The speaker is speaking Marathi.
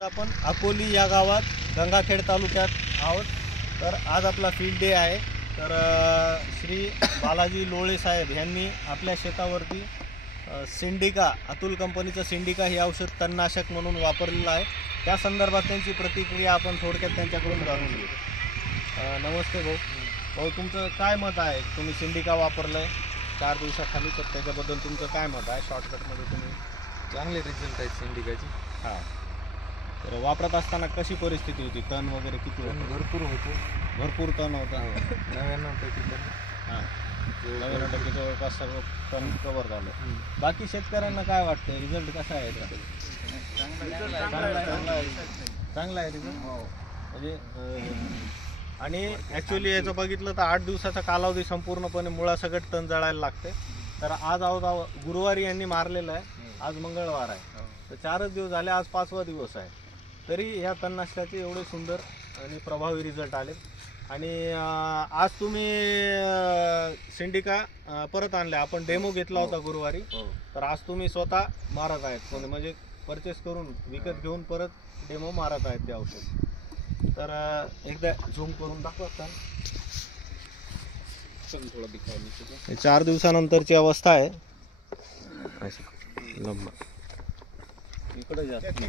आपण अकोली या गावात गंगाखेड तालुक्यात आहोत। तर आज आपला फील्ड डे आहे। तर श्री बालाजी लोळे साहेब यांनी आपल्या शेतावरती सिंडिका अतुल कंपनीचं सिंडिका हे औषध तणनाशक म्हणून वापरलेलं आहे। त्या संदर्भात त्यांची प्रतिक्रिया आपण थोडक्यात त्यांच्याकडून जाणून घेऊ। नमस्ते भाऊ। भाऊ, तुमचं काय मत आहे? तुम्ही सिंडिका वापरलंय 4 दिवसाखाली, तर त्याच्याबद्दल तुमचं काय मत आहे? शॉर्टकटमध्ये तुम्ही चांगले रिझल्ट आहेत सिंडिकाचे। हां, तर वापरत असताना कशी परिस्थिती होती? तण वगैरे किती होतं? भरपूर होतो, भरपूर तण होता। 99% तण। हां, 99% जवळपास सर्व तण कव्हर झालं। बाकी शेतकऱ्यांना काय वाटतं, रिझल्ट कसा आहे याचा? चांगला आहे रिझल्ट। म्हणजे आणि ॲक्च्युली याचं बघितलं तर 8 दिवसाचा कालावधी संपूर्णपणे मुळासकट तण जळायला लागते। तर आज गुरुवारी यांनी मारलेलं आहे, आज मंगळवार आहे, तर 4च दिवस झाले, आज 5वा दिवस आहे, तरी ह्या तणनाशकाचे एवढे सुंदर आणि प्रभावी रिझल्ट आले। आणि आज तुम्ही सिंडिका परत आणले, आपण डेमो घेतला होता गुरुवारी, तर आज तुम्ही स्वतः मारत आहेत, म्हणजे परचेस करून विकत घेऊन परत डेमो मारत आहेत ते औषध। तर एकदा झूम करून दाखवता, 4 दिवसानंतरची अवस्था आहे। इकडे जास्त